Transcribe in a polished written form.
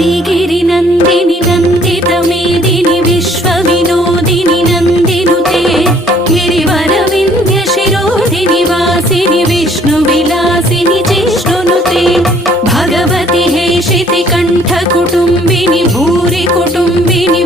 ऐगिरिनन्दिनि नन्दितमेदिनि विश्वविनोदिनि नन्दिनुते गिरिवरविन्ध्यशिरोधिनि वासिनि विष्णुविलासिनि जिष्णुनुते भगवति हेशितिकण्ठकुटुम्बिनि भूरि कुटुम्बिनि